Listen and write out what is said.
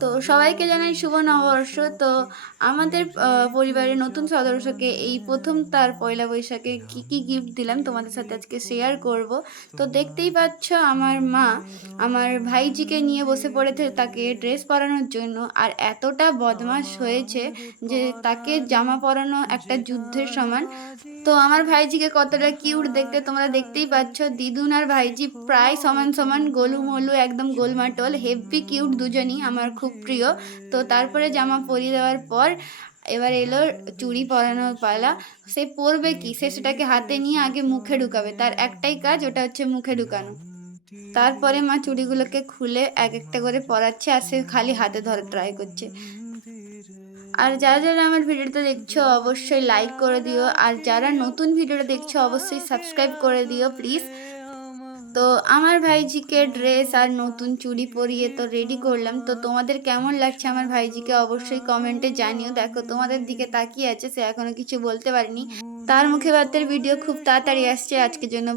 তো সবাইকে জানাই শুভ নববর্ষ। তো আমাদের পরিবারের নতুন সদস্যকে এই প্রথম তার পয়লা বৈশাখে কি কি গিফট দিলাম তোমাদের সাথে আজকে শেয়ার করব। তো দেখতেই পাচ্ছ আমার মা আমার ভাইজিকে নিয়ে বসে পড়েছে তাকে ড্রেস পরানোর জন্য। আর এতটা বদমাশ হয়েছে যে তাকে জামা পরানো একটা যুদ্ধের সমান। তো আমার ভাইজিকে কতটা কিউট দেখতে তোমরা দেখতেই পাচ্ছ। দিদুন আর ভাইজি প্রায় সমান সমান, গোলু মোলু একদম গোলমাটোল, হেভি কিউট দুজনই, আমার খুব প্রিয়। তো তারপরে জামা পরিয়ে দেওয়ার পর এবার এলো চুড়ি পরানোর পালা। সে পরবে কি, সে সেটাকে হাতে নিয়ে আগে মুখে ঢুকাবে, তার একটাই কাজ, ওটা হচ্ছে মুখে ঢুকানো। তারপরে মা চুড়িগুলোকে খুলে এক একটা করে পরাচ্ছে আর সে খালি হাতে ধরে ট্রাই করছে। আর যারা যারা আমার ভিডিওটা দেখছো অবশ্যই লাইক করে দিও, আর যারা নতুন ভিডিওটা দেখছো অবশ্যই সাবস্ক্রাইব করে দিও প্লিজ। তো আমার ভাইজিকে ড্রেস আর নতুন চুড়ি পরিয়ে তো রেডি করলাম। তো তোমাদের কেমন লাগছে আমার ভাইজিকে অবশ্যই কমেন্টে জানিও। দেখো তোমাদের দিকে তাকিয়ে আছে, সে এখনো কিছু বলতে পারেনি, তার মুখে ভাতের ভিডিও খুব তাড়াতাড়ি আসছে আজকের জন্য।